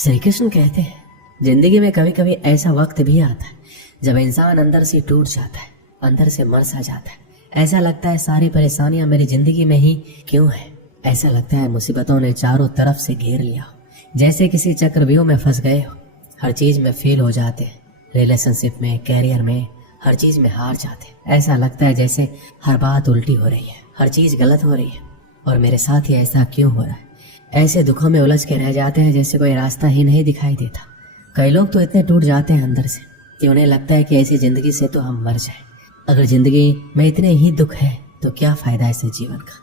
श्री कृष्ण कहते हैं जिंदगी में कभी कभी ऐसा वक्त भी आता है जब इंसान अंदर से टूट जाता है, अंदर से मर सा जाता है। ऐसा लगता है सारी परेशानियां मेरी जिंदगी में ही क्यों है। ऐसा लगता है मुसीबतों ने चारों तरफ से घेर लिया हो, जैसे किसी चक्रव्यूह में फंस गए हो। हर चीज में फेल हो जाते हैं, रिलेशनशिप में, कैरियर में, हर चीज में हार जाते हैं। ऐसा लगता है जैसे हर बात उल्टी हो रही है, हर चीज गलत हो रही है और मेरे साथ ही ऐसा क्यों हो रहा है। ऐसे दुखों में उलझ के रह जाते हैं जैसे कोई रास्ता ही नहीं दिखाई देता। कई लोग तो इतने टूट जाते हैं अंदर से कि उन्हें लगता है कि ऐसी जिंदगी से तो हम मर जाएं। अगर जिंदगी में इतने ही दुख है तो क्या फायदा ऐसे जीवन का।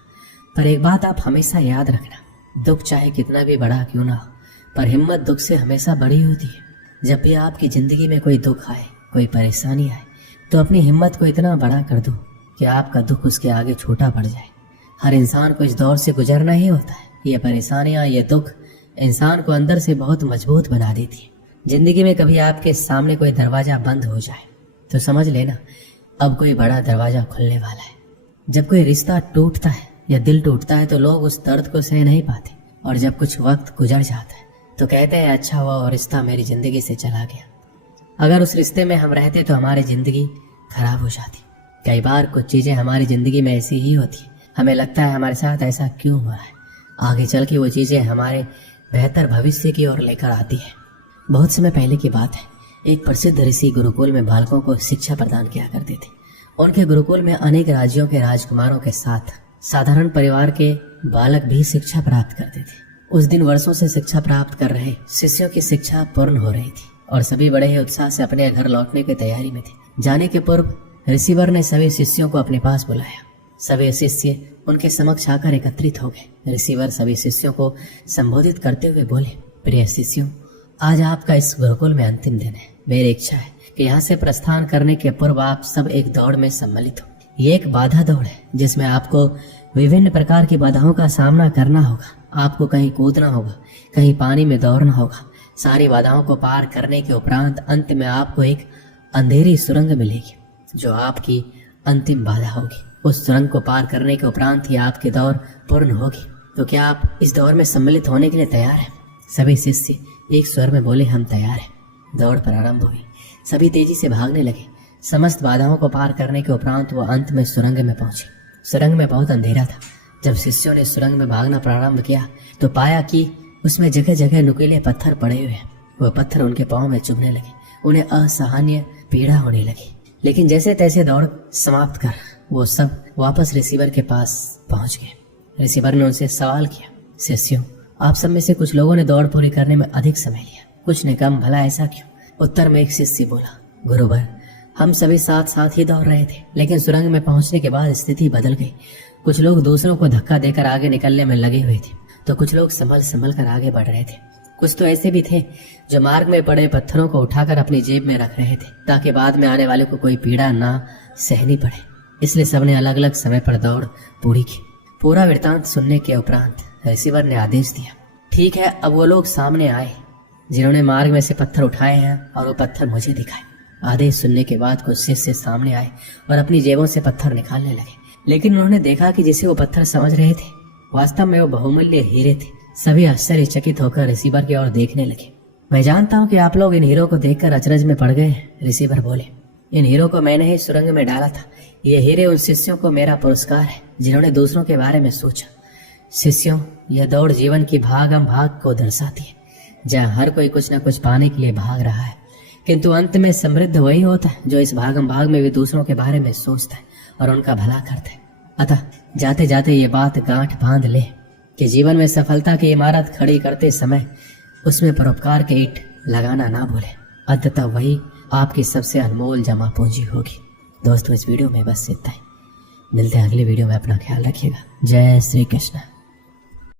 पर एक बात आप हमेशा याद रखना, दुख चाहे कितना भी बड़ा क्यों ना हो, पर हिम्मत दुख से हमेशा बड़ी होती है। जब भी आपकी जिंदगी में कोई दुख आए, कोई परेशानी आए, तो अपनी हिम्मत को इतना बड़ा कर दो कि आपका दुख उसके आगे छोटा पड़ जाए। हर इंसान को इस दौर से गुजरना ही होता है। ये परेशानियां, ये दुख इंसान को अंदर से बहुत मजबूत बना देती है। जिंदगी में कभी आपके सामने कोई दरवाजा बंद हो जाए तो समझ लेना अब कोई बड़ा दरवाजा खुलने वाला है। जब कोई रिश्ता टूटता है या दिल टूटता है तो लोग उस दर्द को सह नहीं पाते, और जब कुछ वक्त गुजर जाता है तो कहते हैं अच्छा हुआ और रिश्ता मेरी जिंदगी से चला गया। अगर उस रिश्ते में हम रहते तो हमारी जिंदगी खराब हो जाती। कई बार कुछ चीजें हमारी जिंदगी में ऐसी ही होती है, हमें लगता है हमारे साथ ऐसा क्यों हो रहा है। आगे चल के वो चीजें हमारे बेहतर भविष्य की ओर लेकर आती है। बहुत समय पहले की बात है, एक प्रसिद्ध ऋषि गुरुकुल में बालकों को शिक्षा प्रदान किया करते थे। उनके गुरुकुल में अनेक राज्यों के राजकुमारों के साथ साधारण परिवार के बालक भी शिक्षा प्राप्त करते थे। उस दिन वर्षों से शिक्षा प्राप्त कर रहे शिष्यों की शिक्षा पूर्ण हो रही थी और सभी बड़े ही उत्साह से अपने घर लौटने की तैयारी में थे। जाने के पूर्व ऋषिवर ने सभी शिष्यों को अपने पास बुलाया। सभी शिष्य उनके समक्ष आकर एकत्रित हो गए। ऋषिवर सभी शिष्यों को संबोधित करते हुए बोले, प्रिय शिष्यों, आज आपका इस गुरुकुल में अंतिम दिन है। मेरी इच्छा है कि यहाँ से प्रस्थान करने के पूर्व आप सब एक दौड़ में सम्मिलित हो। ये एक बाधा दौड़ है जिसमें आपको विभिन्न प्रकार की बाधाओं का सामना करना होगा। आपको कहीं कूदना होगा, कहीं पानी में दौड़ना होगा। सारी बाधाओं को पार करने के उपरांत अंत में आपको एक अंधेरी सुरंग मिलेगी जो आपकी अंतिम बाधा होगी। उस सुरंग को पार करने के उपरांत ही आपकी दौड़ पूर्ण होगी। तो क्या आप इस दौड़ में सम्मिलित होने के लिए तैयार हैं? सभी शिष्य एक स्वर में बोले, हम तैयार हैं। दौड़ प्रारंभ हुई। सभी तेजी से भागने लगे। समस्त बाधाओं को पार करने के उपरांत वो अंत में सुरंग में पहुंचे। सुरंग में बहुत अंधेरा था। जब शिष्यों ने सुरंग में भागना प्रारंभ किया तो पाया कि उसमें जगह जगह नुकीले पत्थर पड़े हुए हैं। वो पत्थर उनके पाँव में चुभने लगे, उन्हें असहनीय पीड़ा होने लगी। लेकिन जैसे तैसे दौड़ समाप्त कर वो सब वापस रिसीवर के पास पहुंच गए। रिसीवर ने उनसे सवाल किया, शिष्यों, आप सब में से कुछ लोगों ने दौड़ पूरी करने में अधिक समय लिया, कुछ ने कम, भला ऐसा क्यों? उत्तर में एक शिष्य बोला, गुरुवर, हम सभी साथ साथ ही दौड़ रहे थे, लेकिन सुरंग में पहुंचने के बाद स्थिति बदल गई। कुछ लोग दूसरों को धक्का देकर आगे निकलने में लगे हुए थे, तो कुछ लोग संभल संभल कर आगे बढ़ रहे थे। कुछ तो ऐसे भी थे जो मार्ग में पड़े पत्थरों को उठाकर अपनी जेब में रख रहे थे ताकि बाद में आने वाले को कोई पीड़ा ना सहनी पड़े। इसलिए सबने अलग अलग समय पर दौड़ पूरी की। पूरा वृत्तांत सुनने के उपरांत रिसीवर ने आदेश दिया, ठीक है, अब वो लोग सामने आए जिन्होंने मार्ग में से पत्थर उठाए हैं और वो पत्थर मुझे दिखाए। आदेश सुनने के बाद कुछ शिष्य सामने आए और अपनी जेबों से पत्थर निकालने लगे, लेकिन उन्होंने देखा कि जिसे वो पत्थर समझ रहे थे वास्तव में वो बहुमूल्य हीरे थे। सभी आश्चर्यचकित होकर रिसीवर की ओर देखने लगे। मैं जानता हूँ कि आप लोग इन हीरो को देखकर अचरज में पड़ गए। रिसीवर बोले, इन हीरो को मैंने ही सुरंग में डाला था। ये हीरे उन शिष्यों को मेरा पुरस्कार है जिन्होंने दूसरों के बारे में सोचा। शिष्यों, यह दौड़ जीवन की भागम भाग को दर्शाती है, जहाँ हर कोई कुछ न कुछ पाने के लिए भाग रहा है, किंतु अंत में समृद्ध वही होता है जो इस भागम भाग में भी दूसरों के बारे में सोचता है और उनका भला करता है। अतः जाते जाते ये बात गांठ बांध ले कि जीवन में सफलता की इमारत खड़ी करते समय उसमें परोपकार के ईंट लगाना ना भूले। अंततः वही आपकी सबसे अनमोल जमा पूंजी होगी। दोस्तों, इस वीडियो में बस इतना ही। मिलते हैं अगली वीडियो में। अपना ख्याल रखिएगा। जय श्री कृष्ण।